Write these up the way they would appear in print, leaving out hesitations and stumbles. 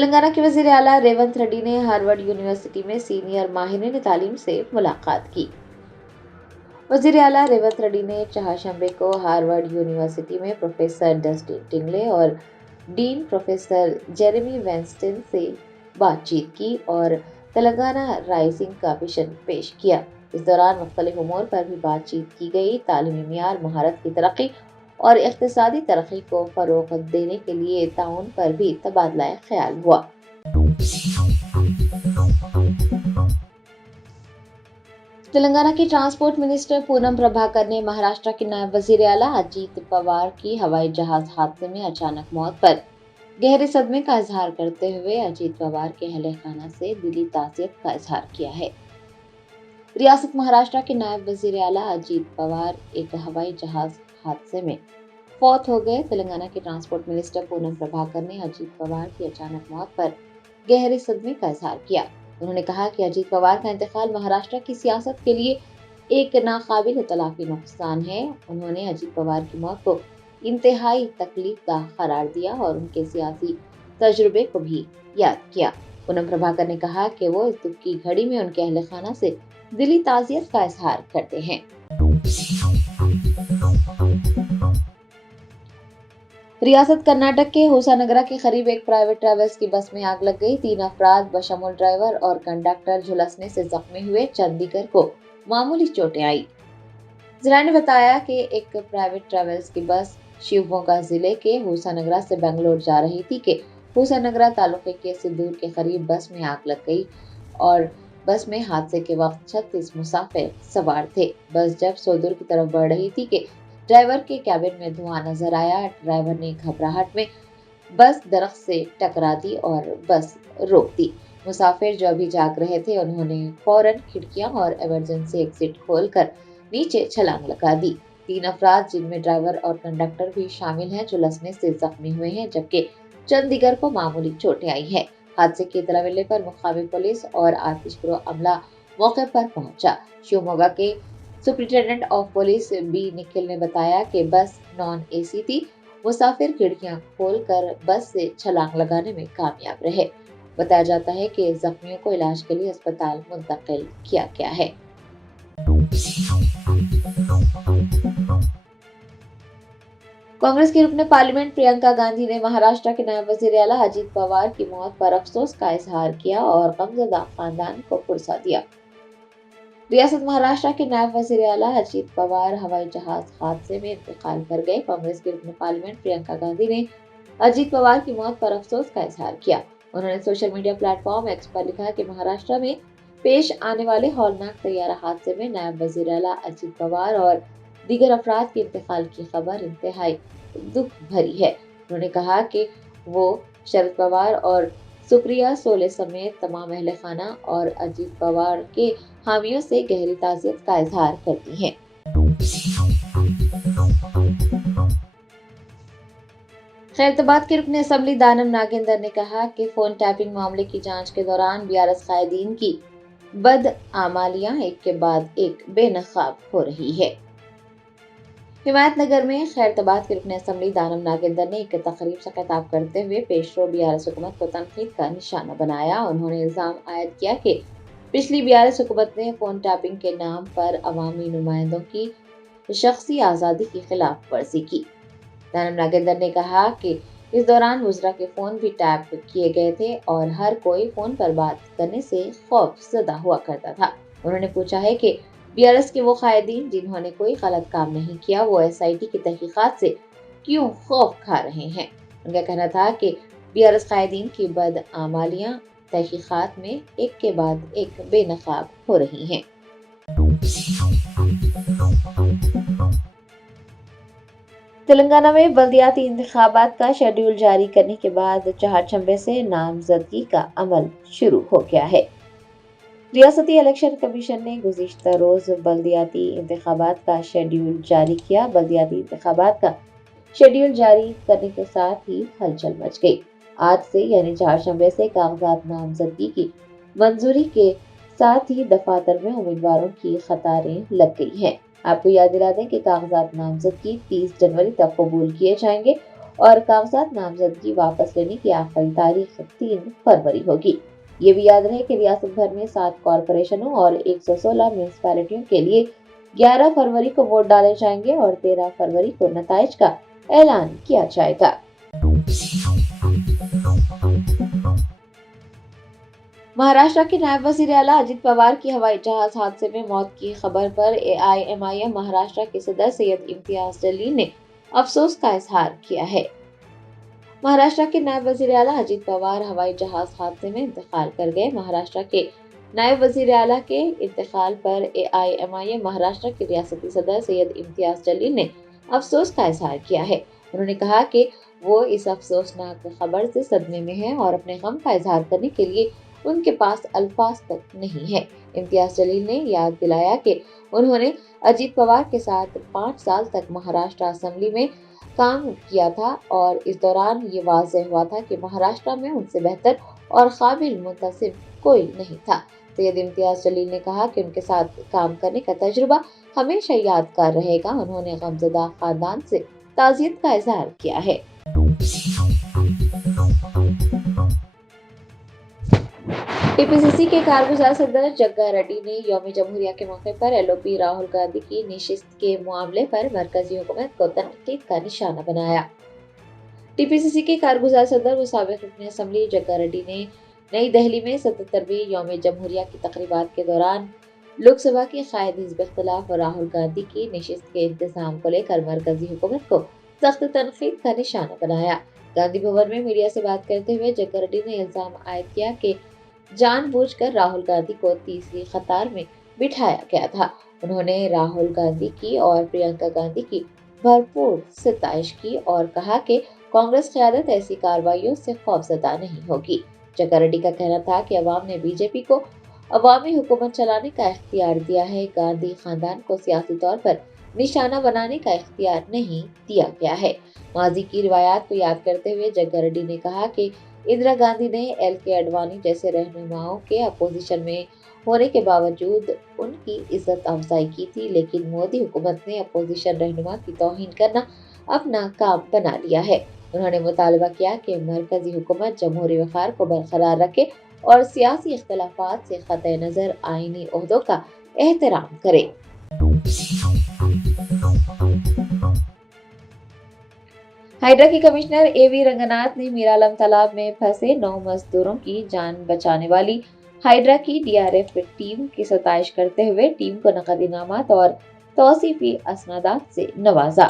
تلنگانہ کے وزیر اعلیٰ ریونت ریڈی نے ہارورڈ یونیورسٹی میں سینئر ماہرین تعلیم سے ملاقات کی۔ وزیر اعلیٰ ریونت ریڈی نے چہارشنبے کو ہارورڈ یونیورسٹی میں پروفیسر ڈسٹن ٹنگلے اور ڈین پروفیسر جیریمی وینسٹن سے بات چیت کی اور تلنگانہ رائزنگ کا وژن پیش کیا۔ اس دوران مختلف امور پر بھی بات چیت کی گئی۔ تعلیمی معیار، مہارت کی ترقی اور اقتصادی ترقی کو فروغ دینے کے لیے تعاون پر بھی تبادلہ خیال ہوا۔ تلنگانہ کی ٹرانسپورٹ منسٹر پونم پربھاکر نے مہاراشٹر کے نائب وزیر اعلیٰ اجیت پوار کی ہوائی جہاز حادثے میں اچانک موت پر گہرے صدمے کا اظہار کرتے ہوئے اجیت پوار کے اہل خانہ سے دلی تعزیت کا اظہار کیا ہے۔ ریاست مہاراشٹر کے نائب وزیر اعلیٰ اجیت پوار ایک ہوائی جہاز حادثے میں فوت ہو گئے۔ تلنگانہ کے ٹرانسپورٹ منسٹر پونم پربھاکر نے اجیت پوار کی اچانک موت پر گہرے صدمے کا اظہار کیا۔ انہوں نے کہا کہ اجیت پوار کا انتقال مہاراشٹر کی سیاست کے لیے ایک ناقابل تلافی نقصان ہے۔ انہوں نے اجیت پوار کی موت کو انتہائی تکلیف دہ قرار دیا اور ان کے سیاسی تجربے کو بھی یاد کیا۔ پونم پربھاکر نے کہا کہ وہ اس دکھ کی گھڑی میں ان کے اہل خانہ سے دلی تعزیت کا اظہار کرتے ہیں۔ ریاست کرناٹک کے ہوسانگرہ کے قریب ایک پرائیویٹ ٹریولز کی بس میں آگ لگ گئی۔ 3 افراد بشمول ڈرائیور اور کنڈکٹر جھلسنے سے زخمی ہوئے، چند دیگر کو معمولی چوٹیں آئیں۔ ذرائع نے بتایا کہ ایک پرائیویٹ ٹریولز کی بس شیوموگا ضلع کے ہوسانگرہ سے بنگلور جا رہی تھی کہ ہوسانگرہ تعلقے کے سدور کے قریب بس میں آگ لگ گئی اور بس میں حادثے کے وقت 36 مسافر سوار تھے۔ بس جب سودور کی طرف بڑھ رہی تھی کہ ڈرائیور کے کیبن میں دھواں نظر آیا۔ ڈرائیور نے گھبراہٹ میں بس درخت سے ٹکرا دی اور بس روک دی۔ مسافر جو ابھی جاگ رہے تھے انہوں نے فوراً کھڑکیاں اور ایمرجنسی ایگزٹ کھول کر نیچے چھلانگ لگا دی۔ 3 افراد جن میں ڈرائیور اور کنڈکٹر بھی شامل ہیں جھلسنے سے زخمی ہوئے ہیں، جبکہ چند دیگر کو معمولی چوٹیں آئی ہیں۔ حادثے کی اطلاع ملنے پر مقامی پولیس اور آتش پرو عملہ موقع پر پہنچا۔ شیوموگا کے superintendent of police B Nikhil نے بتایا کہ بس نان اے سی تھی۔ مسافر کھڑکیاں کھول کر بس سے چھلانگ لگانے میں کامیاب رہے۔ بتایا جاتا ہے کہ زخمیوں کو علاج کے لیے اسپتال منتقل کیا گیا ہے۔ کانگریس کی رکن پارلیمنٹ پرینکا گاندھی نے مہاراشٹر کے نائب وزیر اعلیٰ اجیت پوار کی موت پر افسوس کا اظہار کیا اور غمزدہ خاندان کو پرسہ دیا۔ ریاست مہاراشٹر کے نائب وزیر اعلیٰ اجیت پوار ہوائی جہاز حادثے میں انتقال کر گئے۔ کانگریس کی رکن پارلیمنٹ پرینکا گاندھی نے اجیت پوار کی موت پر افسوس کا اظہار کیا۔ انہوں نے سوشل میڈیا پلیٹ فارم ایکس پر لکھا کہ مہاراشٹر میں پیش آنے والے ہولناک طیارہ حادثے میں نائب وزیر اعلیٰ اجیت پوار اور دیگر افراد کے انتقال کی خبر انتہائی دکھ بھری ہے۔ انہوں نے کہا کہ وہ شرد پوار اور سپریا سولے سمیت تمام اہل خانہ اور اجیت پوار کے حامیوں سے گہری تعزیت کا اظہار کرتی ہیں۔ خیرتباد کے رکن اسمبلی دانم ناگیندر نے کہا کہ فون ٹیپنگ معاملے کی جانچ کے دوران BRS قائدین کی بدعمالیاں ایک کے بعد ایک بے نقاب ہو رہی ہے۔ حمایت نگر میں خیرتباد کے رکن اسمبلی دانم ناگیندر نے ایک تقریب سے خطاب کرتے ہوئے پیشرو BRS حکومت کو تنقید کا نشانہ بنایا۔ انہوں نے الزام عائد کیا کہ پچھلی BRS حکومت نے فون ٹیپنگ کے نام پر عوامی نمائندوں کی شخصی آزادی کی خلاف ورزی کی۔ دانم ناگیندر نے کہا کہ اس دوران وزراء کے فون بھی ٹیپ کیے گئے تھے اور ہر کوئی فون پر بات کرنے سے خوف زدہ ہوا کرتا تھا۔ انہوں نے پوچھا ہے کہ BRS کے وہ قائدین جنہوں نے کوئی غلط کام نہیں کیا وہ SIT کی تحقیقات سے کیوں خوف کھا رہے ہیں۔ ان کا کہنا تھا کہ BRS قائدین کی بدعمالیاں تحقیقات میں ایک کے بعد ایک بے نقاب ہو رہی ہیں۔ تلنگانہ میں بلدیاتی انتخابات کا شیڈول جاری کرنے کے بعد چہارشنبے سے نامزدگی کا عمل شروع ہو گیا ہے۔ ریاستی الیکشن کمیشن نے گزشتہ روز بلدیاتی انتخابات کا شیڈول جاری کیا۔ بلدیاتی انتخابات کا شیڈول جاری کرنے کے ساتھ ہی ہلچل مچ گئی۔ آج سے یعنی چہارشنبے سے کاغذات نامزدگی کی منظوری کے ساتھ ہی دفاتر میں امیدواروں کی قطاریں لگ گئی ہیں۔ آپ کو یاد دلا دیں کہ کاغذات نامزدگی 30 جنوری تک قبول کیے جائیں گے اور کاغذات نامزدگی واپس لینے کی آخری تاریخ 3 فروری ہوگی۔ یہ بھی یاد رہے کہ ریاست بھر میں 7 کارپوریشنوں اور 116 میونسپلٹیوں کے لیے 11 فروری کو ووٹ ڈالے جائیں گے اور 13 فروری کو نتائج کا اعلان کیا جائے گا۔ مہاراشٹر کے نائب وزیر اعلیٰ اجیت پوار کی ہوائی جہاز حادثے میں موت کی خبر پر AIMIM مہاراشٹر کے صدر سید امتیاز جلیل نے افسوس کا اظہار کیا ہے۔ مہاراشٹر کے نائب وزیر اعلیٰ اجیت پوار ہوائی جہاز حادثے میں انتقال کر گئے۔ مہاراشٹر کے نائب وزیر اعلیٰ کے انتقال پر AIMIM مہاراشٹر کے ریاستی صدر سید امتیاز جلیل نے افسوس کا اظہار کیا ہے۔ انہوں نے کہا کہ وہ اس افسوسناک خبر سے صدمے میں ہیں اور اپنے غم کا اظہار کرنے کے لیے ان کے پاس الفاظ تک نہیں ہے۔ امتیاز جلیل نے یاد دلایا کہ انہوں نے اجیت پوار کے ساتھ 5 سال تک مہاراشٹر اسمبلی میں کام کیا تھا اور اس دوران یہ واضح ہوا تھا کہ مہاراشٹر میں ان سے بہتر اور قابل منتصب کوئی نہیں تھا۔ سید امتیاز جلیل نے کہا کہ ان کے ساتھ کام کرنے کا تجربہ ہمیشہ یادگار رہے گا۔ انہوں نے غمزدہ خاندان سے تعزیت کا اظہار کیا ہے۔ TPCC کے کارگزار صدر جگا ریڈی نے یوم جمہوریہ کے موقع پر LOP راہل گاندھی کی نشست کے معاملے پر مرکزی حکومت کو تنقید کا نشانہ بنایا۔ TPCC کے کارگزار صدر و سابق رکن اسمبلی جگا ریڈی نے نئی دہلی میں 77ویں یوم جمہوریہ کی تقریبات کے دوران لوک سبھا کے قائد حزب اختلاف راہل گاندھی کی نشست کے انتظام کو لے کر مرکزی حکومت کو سخت تنقید کا نشانہ بنایا۔ گاندھی بھون میں میڈیا سے بات کرتے ہوئے جگا ریڈی نے الزام عائد کیا کہ جان بوجھ کر راہل گاندھی کو تیسری قطار میں بٹھایا گیا تھا۔ انہوں نے راہل گاندھی کی اور پرینکا گاندھی کی بھرپور ستائش کی اور کہا کہ کانگریس قیادت ایسی کارروائیوں سے خوفزدہ نہیں ہوگی۔ جگا ریڈی کا کہنا تھا کہ عوام نے BJP کو عوامی حکومت چلانے کا اختیار دیا ہے، گاندھی خاندان کو سیاسی طور پر نشانہ بنانے کا اختیار نہیں دیا گیا ہے۔ ماضی کی روایات کو یاد کرتے ہوئے جگا ریڈی نے کہا کہ اندرا گاندھی نے LK اڈوانی جیسے رہنماؤں کے اپوزیشن میں ہونے کے باوجود ان کی عزت افزائی کی تھی، لیکن مودی حکومت نے اپوزیشن رہنما کی توہین کرنا اپنا کام بنا لیا ہے۔ انہوں نے مطالبہ کیا کہ مرکزی حکومت جمہوری وقار کو برقرار رکھے اور سیاسی اختلافات سے قطع نظر آئینی عہدوں کا احترام کرے۔ ہائیڈرا کے کمشنر AV رنگناتھ نے میرالم تالاب میں پھنسے 9 مزدوروں کی جان بچانے والی ہائیڈرا کی DRF ٹیم کی ستائش کرتے ہوئے ٹیم کو نقد انعامات اور توصیفی اسنادات سے نوازا۔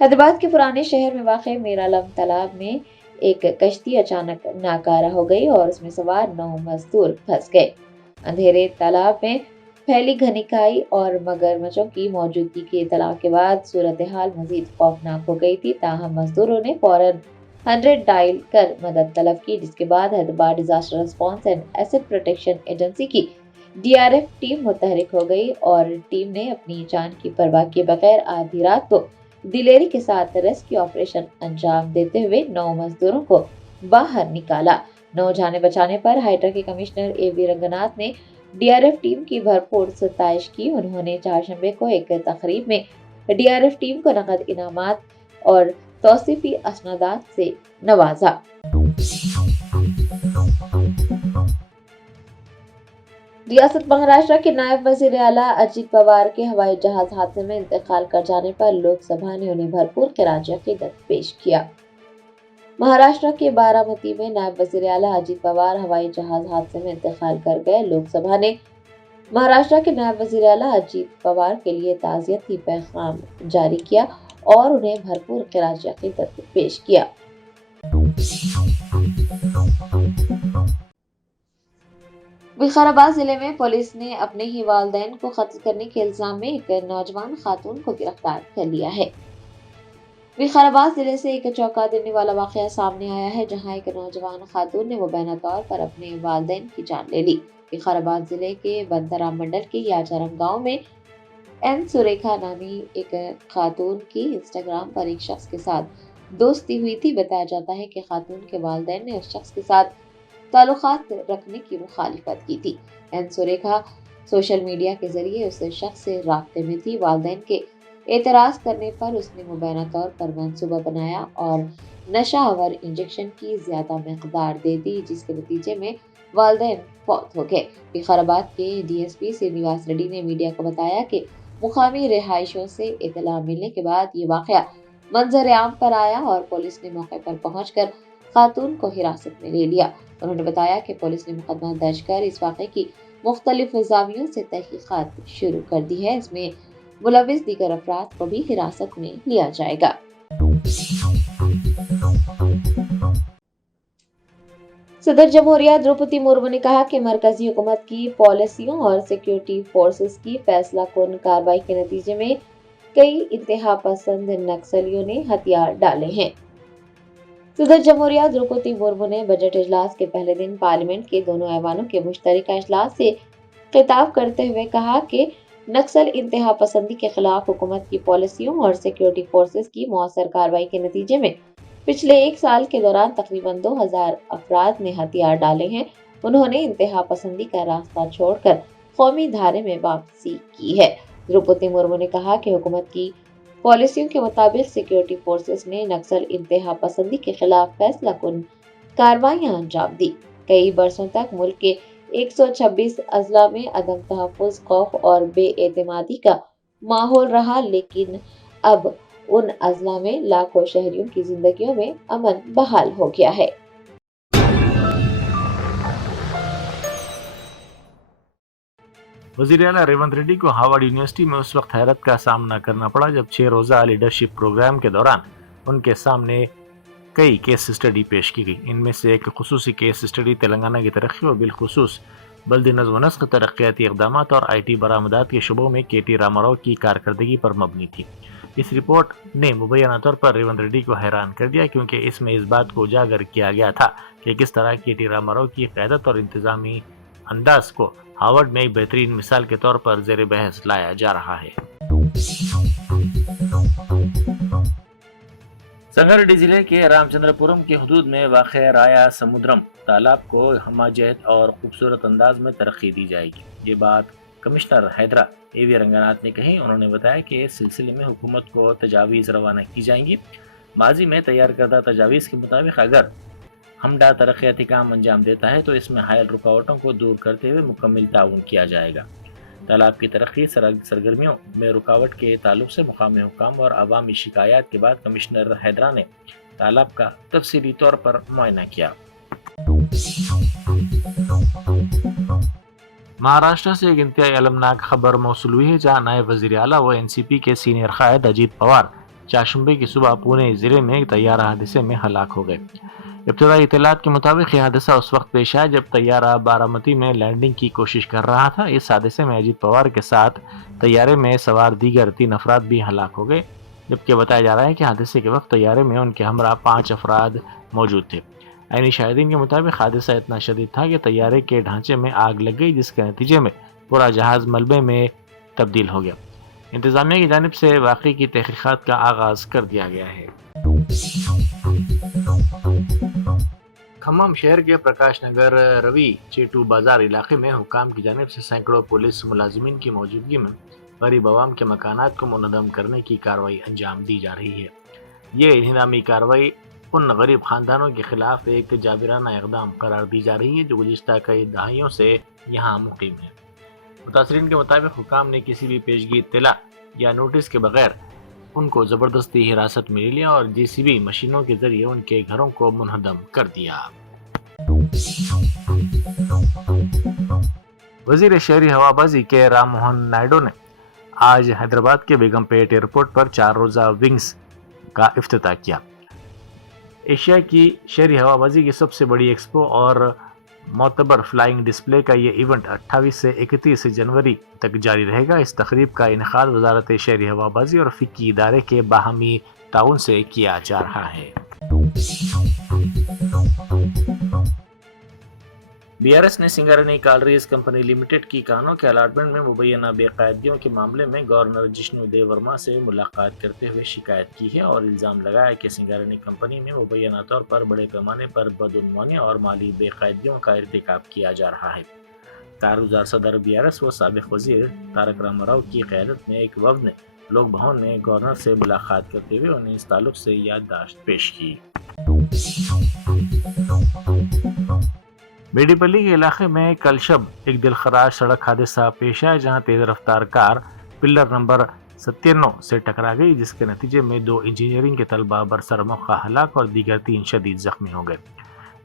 حیدرآباد کے پرانے شہر میں واقع میرالم تالاب میں ایک کشتی اچانک ناکارہ ہو گئی اور اس میں سوار 9 مزدور پھنس گئے۔ اندھیرے تالاب میں پھیلی گھنی کھائی اور مگرمچھوں کی موجودگی کی اطلاع کے بعد صورتحال مزید خوفناک ہو گئی تھی، تاہم مزدوروں نے فوراً 100 ڈائل کر مدد طلب کی، جس کے بعد Hyderabad disaster response and asset protection agency کی DRF ٹیم متحرک ہو گئی اور ٹیم نے اپنی جان کی پرواہ کیے بغیر آدھی رات کو دلیری کے ساتھ ریسکیو آپریشن انجام دیتے ہوئے 9 مزدوروں کو باہر نکالا۔ 9 جانیں بچانے پر ہائیڈرا کے کمشنر AV رنگناتھ نے DRF ٹیم کی بھرپور ستائش کی۔ انہوں نے چہارشنبے کو ایک تقریب میں DRF ٹیم کو نقد انعامات اور توصیفی اسنادات سے نوازا۔ ریاست مہاراشٹر کے نائب وزیر اعلیٰ اجیت پوار کے ہوائی جہاز حادثے میں انتقال کر جانے پر لوک سبھا نے انہیں بھرپور خراج عقیدت پیش کیا۔ مہاراشٹر کے بارامتی میں نائب وزیر اعلیٰ اجیت پوار ہوائی جہاز حادثے میں انتقال کر گئے۔ لوک سبھا نے مہاراشٹر کے نائب وزیر اعلیٰ اجیت پوار کے لیے تعزیتی پیغام جاری کیا اور انہیں بھرپور خراج عقیدت پیش کیا۔ وقار ضلع میں پولیس نے اپنے ہی والدین کو قتل کرنے کے الزام میں ایک نوجوان خاتون کو گرفتار کر لیا ہے۔ وقار ضلع سے ایک چونکا دینے والا واقعہ سامنے آیا ہے، جہاں ایک نوجوان خاتون نے مبینہ طور پر اپنے والدین کی جان لے لی۔ وقار ضلع کے بنتارام منڈل کے یاجارم گاؤں میں این سریکھا نامی ایک خاتون کی انسٹاگرام پر ایک شخص کے ساتھ دوستی ہوئی تھی۔ بتایا جاتا ہے کہ خاتون کے والدین نے اس شخص کے ساتھ تعلقات رکھنے کی مخالفت کی تھی۔ این سریکھا سوشل میڈیا کے ذریعے اس شخص سے رابطے میں تھی۔ والدین کے اعتراض کرنے پر اس نے مبینہ طور پر منصوبہ بنایا اور نشہ آور انجیکشن کی زیادہ مقدار دے دی، جس کے نتیجے میں والدین فوت ہو گئے۔ وقارآباد کے D S P Srinivas ready نے میڈیا کو بتایا کہ مقامی رہائشیوں سے اطلاع ملنے کے بعد یہ واقعہ منظر عام پر آیا اور پولیس نے موقع پر پہنچ کر خاتون کو حراست میں لے لیا۔ انہوں نے بتایا کہ پولیس نے مقدمہ درج کر اس واقعے کی مختلف زاویوں سے تحقیقات شروع کر دی ہے۔ اس میں ملوث دیگر افراد کو بھی حراست میں لیا جائے گا۔ صدر جمہوریہ دروپدی مرمو نے کہا کہ مرکزی حکومت کی پالیسیوں اور سیکیورٹی فورسز کی فیصلہ کن کارروائی کے نتیجے میں کئی انتہا پسند نکسلیوں نے ہتھیار ڈالے ہیں۔ صدر جمہوریہ دروپدی مرمو نے بجٹ اجلاس کے پہلے دن پارلیمنٹ کے دونوں ایوانوں کے مشترکہ اجلاس سے خطاب کرتے ہوئے کہا کہ نکسل انتہا پسندی کے خلاف حکومت کی پالیسیوں اور سیکیورٹی فورسز کی مؤثر کارروائی کے نتیجے میں پچھلے ایک سال کے دوران تقریباً 2000 افراد نے ہتھیار ڈالے ہیں۔ انہوں نے انتہا پسندی کا راستہ چھوڑ کر قومی دھارے میں واپسی کی ہے۔ دروپدی مرمو نے کہا کہ حکومت کی پالیسیوں کے مطابق سیکیورٹی فورسز نے نکسل انتہا پسندی کے خلاف فیصلہ کن کارروائیاں انجام دی۔ کئی برسوں تک ملک کے 126 اضلاع میں عدم تحفظ، خوف اور بے اعتمادی کا ماحول رہا، لیکن اب ان اضلاع میں لاکھوں شہریوں کی زندگیوں میں امن بحال ہو گیا ہے۔ وزیر اعلیٰ ریونت ریڈی کو ہارورڈ یونیورسٹی میں اس وقت حیرت کا سامنا کرنا پڑا جب 6 روزہ لیڈرشپ پروگرام کے دوران ان کے سامنے کئی کیس اسٹڈی پیش کی گئی۔ ان میں سے ایک خصوصی کیس اسٹڈی تلنگانہ کی ترقی اور بالخصوص بلدی نظم و نسق، ترقیاتی اقدامات اور آئی ٹی برآمدات کے شعبوں میں کے ٹی راما راؤ کی کارکردگی پر مبنی تھی۔ اس رپورٹ نے مبینہ طور پر ریونت ریڈی کو حیران کر دیا، کیونکہ اس میں اس بات کو اجاگر کیا گیا تھا کہ کس طرح کے ٹی راما راؤ کی قیادت اور انتظامی انداز کو ہارورڈ میں ایک بہترین مثال کے طور پر زیر بحث لایا جا رہا ہے۔ سنگاریڈی ضلع کے رام چندر پورم کی حدود میں واقع رایا سمودرم تالاب کو ہمہ جہت اور خوبصورت انداز میں ترقی دی جائے گی۔ یہ بات کمشنر ہیدرا اے وی رنگناتھ نے کہی۔ انہوں نے بتایا کہ اس سلسلے میں حکومت کو تجاویز روانہ کی جائیں گی۔ ماضی میں تیار کردہ تجاویز کے مطابق اگر ہمڈا ترقیاتی کام انجام دیتا ہے تو اس میں حائل رکاوٹوں کو دور کرتے ہوئے مکمل تعاون کیا جائے گا۔ تالاب کی ترقی سرگرمیوں میں رکاوٹ کے تعلق سے مقامی حکام اور عوامی شکایات کے بعد کمشنر ہیدرا نے تالاب کا تفصیلی طور پر معائنہ کیا۔ مہاراشٹر سے ایک انتہائی المناک خبر موصول ہوئی ہے، جہاں نائب وزیر اعلیٰ و این سی پی کے سینئر قائد اجیت پوار چاشمبے کی صبح پونے ضلع میں ایک طیارہ حادثے میں ہلاک ہو گئے۔ ابتدائی اطلاعات کے مطابق یہ حادثہ اس وقت پیش آیا جب طیارہ بارامتی میں لینڈنگ کی کوشش کر رہا تھا۔ اس حادثے میں اجیت پوار کے ساتھ طیارے میں سوار دیگر 3 افراد بھی ہلاک ہو گئے، جبکہ بتایا جا رہا ہے کہ حادثے کے وقت طیارے میں ان کے ہمراہ 5 افراد موجود تھے۔ عینی شاہدین کے مطابق حادثہ اتنا شدید تھا کہ طیارے کے ڈھانچے میں آگ لگ گئی، جس کے نتیجے میں پورا جہاز ملبے میں تبدیل ہو گیا۔ انتظامیہ کی جانب سے واقعے کی تحقیقات کا آغاز کر دیا گیا ہے۔ کھمم شہر کے پرکاش نگر روی چیٹو بازار علاقے میں حکام کی جانب سے سینکڑوں پولیس ملازمین کی موجودگی میں غریب عوام کے مکانات کو منہدم کرنے کی کارروائی انجام دی جا رہی ہے۔ یہ انہدامی کارروائی ان غریب خاندانوں کے خلاف ایک جابرانہ اقدام قرار دی جا رہی ہے جو گزشتہ کئی دہائیوں سے یہاں مقیم ہیں۔ متاثرین کے مطابق حکام نے کسی بھی پیشگی اطلاع یا نوٹس کے بغیر ان کو زبردستی حراست میں لیا اور جے سی بی مشینوں کے ذریعے ان کے گھروں کو منہدم کر دیا۔ وزیر شہری ہوابازی کے رام موہن نائیڈو نے آج حیدرآباد کے بیگم پیٹ ایئرپورٹ پر 4 روزہ ونگز کا افتتاح کیا۔ ایشیا کی شہری ہوابازی کی سب سے بڑی ایکسپو اور معتبر فلائنگ ڈسپلے کا یہ ایونٹ 28 سے 31 جنوری تک جاری رہے گا۔ اس تقریب کا انعقاد وزارت شہری ہوابازی اور فکی ادارے کے باہمی تعاون سے کیا جا رہا ہے۔ بی آر ایس نے سنگارینی کالریز کمپنی لمیٹڈ کی کانوں کے الاٹمنٹ میں مبینہ بے قاعدگیوں کے معاملے میں گورنر جشنو دیو ورما سے ملاقات کرتے ہوئے شکایت کی ہے اور الزام لگایا کہ سنگارینی کمپنی میں مبینہ طور پر بڑے پیمانے پر بدعنوانی اور مالی بے قاعدگیوں کا ارتکاب کیا جا رہا ہے۔ کارگزار صدر بی آر ایس و سابق وزیر تارک راما راؤ کی قیادت میں ایک وفد نے لوک بھون نے گورنر سے ملاقات کرتے ہوئے انہیں اس تعلق سے یادداشت پیش کی۔ بیڈی پلی کے علاقے میں کل شب ایک دلخراش سڑک حادثہ پیش آیا جہاں تیز رفتار کار پلر نمبر 97 سے ٹکرا گئی، جس کے نتیجے میں 2 انجینئرنگ کے طلبہ برسر موقع ہلاک اور دیگر 3 شدید زخمی ہو گئے۔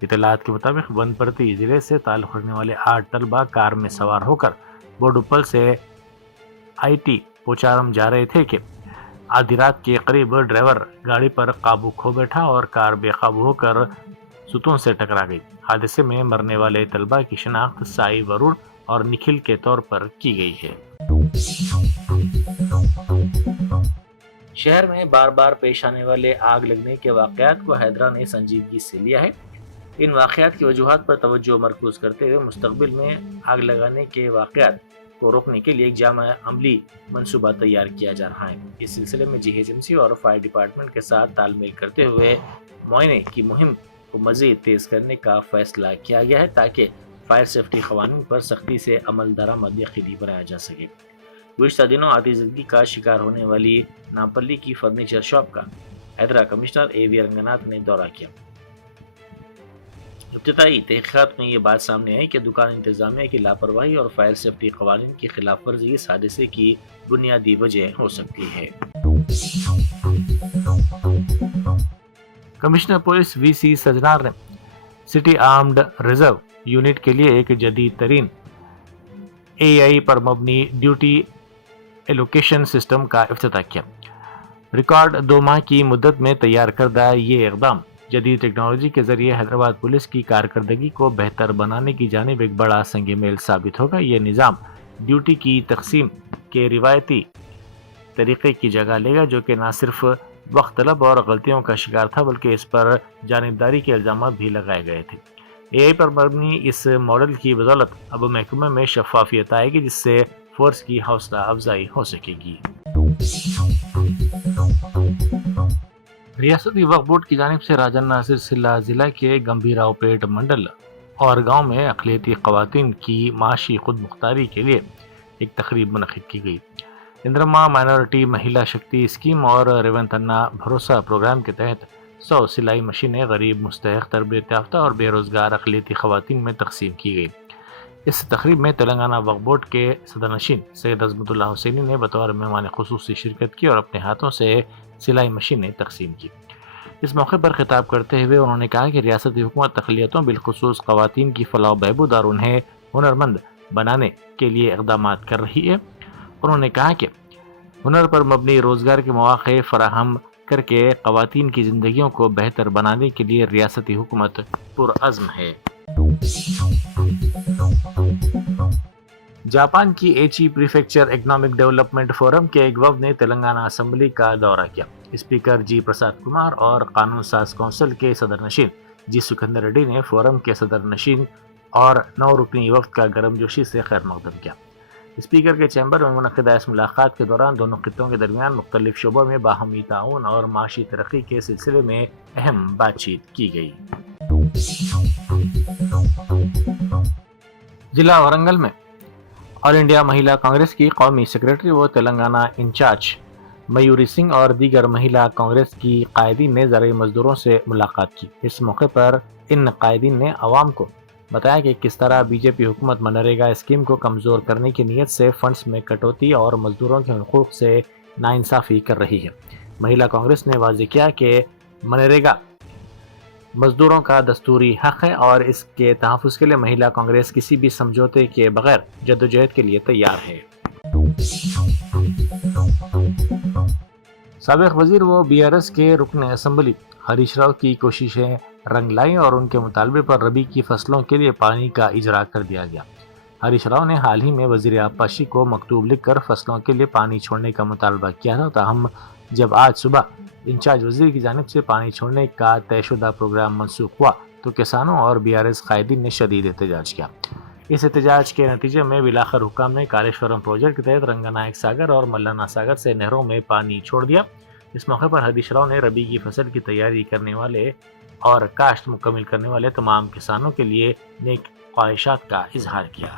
اطلاعات کے مطابق ونپرتی ضلع سے تعلق رکھنے والے 8 طلبہ کار میں سوار ہو کر بوڈوپل سے IIT پوچارم جا رہے تھے کہ آدھی رات کے قریب ڈرائیور گاڑی پر قابو کھو بیٹھا اور کار بے قابو ہو کر ستون سے ٹکرا گئی۔ حادثے میں مرنے والے طلبہ کی شناخت سائی ورون اور نکھل کے طور پر کی گئی ہے۔ شہر میں بار بار پیش آنے والے آگ لگنے کے واقعات کو ہیدرا نے سنجیدگی سے لیا ہے۔ ان واقعات کی وجوہات پر توجہ مرکوز کرتے ہوئے مستقبل میں آگ لگانے کے واقعات کو روکنے کے لیے ایک جامع عملی منصوبہ تیار کیا جا رہا ہے۔ اس سلسلے میں GHMC اور فائر ڈپارٹمنٹ کے ساتھ تال میل کرتے ہوئے معائنے کی مہم کو مزید تیز کرنے کا فیصلہ کیا گیا ہے تاکہ فائر سیفٹی قوانین پر سختی سے عمل درآمد یقینی بنایا جا سکے۔ گزشتہ دنوں آتش زدگی کا شکار ہونے والی نامپلی کی فرنیچر شاپ کا ہیدرا کمشنر AV رنگناتھ نے دورہ کیا۔ ابتدائی تحقیقات میں یہ بات سامنے آئی کہ دکان انتظامیہ کی لاپرواہی اور فائر سیفٹی قوانین کی خلاف ورزی اس حادثے کی بنیادی وجہ ہو سکتی ہے۔ کمشنر پولیس VC سجنار نے سٹی آرمڈ ریزرو یونٹ کے لیے ایک جدید ترین AI پر مبنی ڈیوٹی ایلوکیشن سسٹم کا افتتاح کیا۔ ریکارڈ 2 ماہ کی مدت میں تیار کردہ یہ اقدام جدید ٹیکنالوجی کے ذریعے حیدرآباد پولیس کی کارکردگی کو بہتر بنانے کی جانب ایک بڑا سنگ میل ثابت ہوگا۔ یہ نظام ڈیوٹی کی تقسیم کے روایتی طریقے کی جگہ لے گا جو کہ نہ صرف وقت طلب اور غلطیوں کا شکار تھا بلکہ اس پر جانبداری کے الزامات بھی لگائے گئے تھے۔ AI پر مبنی اس ماڈل کی بدولت اب محکمہ میں شفافیت آئے گی جس سے فورس کی حوصلہ افزائی ہو سکے گی۔ ریاستی وقف بورڈ کی جانب سے راجن ناصر سلہ ضلع کے گمبھیراؤ پیٹ منڈل اور گاؤں میں اقلیتی خواتین کی معاشی خود مختاری کے لیے ایک تقریب منعقد کی گئی۔ اندرما مائنورٹی مہیلا شکتی اسکیم اور ریونتنا بھروسہ پروگرام کے تحت 100 سلائی مشینیں غریب مستحق تربیت یافتہ اور بے روزگار اقلیتی خواتین میں تقسیم کی گئی۔ اس تقریب میں تلنگانہ وقف بورڈ کے صدر نشین سید عظمت اللہ حسینی نے بطور مہمان خصوصی شرکت کی اور اپنے ہاتھوں سے سلائی مشینیں تقسیم کی۔ اس موقع پر خطاب کرتے ہوئے انہوں نے کہا کہ ریاستی حکومت اقلیتوں بالخصوص خواتین کی فلاح و بہبود اور انہیں ہنرمند بنانے کے لیے اقدامات کر رہی ہے۔ انہوں نے کہا کہ ہنر پر مبنی روزگار کے مواقع فراہم کر کے خواتین کی زندگیوں کو بہتر بنانے کے لیے ریاستی حکومت پرعزم ہے۔ جاپان کی ایچی پریفیکچر اکنامک ڈیولپمنٹ فورم کے ایک وفد نے تلنگانہ اسمبلی کا دورہ کیا۔ اسپیکر جی پرساد کمار اور قانون ساز کونسل کے صدر نشین جی سکھندر ریڈی نے فورم کے صدر نشین اور 9 رکنی وفد کا گرم جوشی سے خیر مقدم کیا۔ اسپیکر کے چیمبر میں منعقدہ اس ملاقات کے دوران دونوں خطوں کے درمیان مختلف شعبوں میں باہمی تعاون اور معاشی ترقی کے سلسلے میں اہم بات چیت کی گئی۔ ضلع ورنگل میں آل انڈیا مہیلا کانگریس کی قومی سیکریٹری و تلنگانہ انچارج میوری سنگھ اور دیگر مہیلا کانگریس کی قائدین نے زرعی مزدوروں سے ملاقات کی۔ اس موقع پر ان قائدین نے عوام کو بتایا کہ کس طرح بی جے پی حکومت منریگا اسکیم کو کمزور کرنے کی نیت سے فنڈز میں کٹوتی اور مزدوروں کے حقوق سے ناانصافی کر رہی ہے۔ مہیلا کانگریس نے واضح کیا کہ منریگا مزدوروں کا دستوری حق ہے اور اس کے تحفظ کے لیے مہیلا کانگریس کسی بھی سمجھوتے کے بغیر جدوجہد کے لیے تیار ہے۔ سابق وزیر و BRS کے رکن اسمبلی ہریش راؤ کی کوششیں رنگ لائیں اور ان کے مطالبے پر ربی کی فصلوں کے لیے پانی کا اجرا کر دیا گیا۔ ہریش راؤ نے حال ہی میں وزیر آبپاشی کو مکتوب لکھ کر فصلوں کے لیے پانی چھوڑنے کا مطالبہ کیا تھا، تاہم جب آج صبح انچارج وزیر کی جانب سے پانی چھوڑنے کا طے شدہ پروگرام منسوخ ہوا تو کسانوں اور BRS قائدین نے شدید احتجاج کیا۔ اس احتجاج کے نتیجے میں بلاخر حکام نے کالیشورم پروجیکٹ کے تحت رنگنائک ساگر اور ملانا ساگر سے نہروں میں پانی چھوڑ دیا۔ اس موقع پر ہریش راؤ نے ربی کی فصل کی تیاری کرنے والے اور کاشت مکمل کرنے والے تمام کسانوں کے لیے نیک خواہشات کا اظہار کیا۔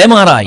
MRI,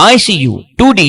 ICU, 2D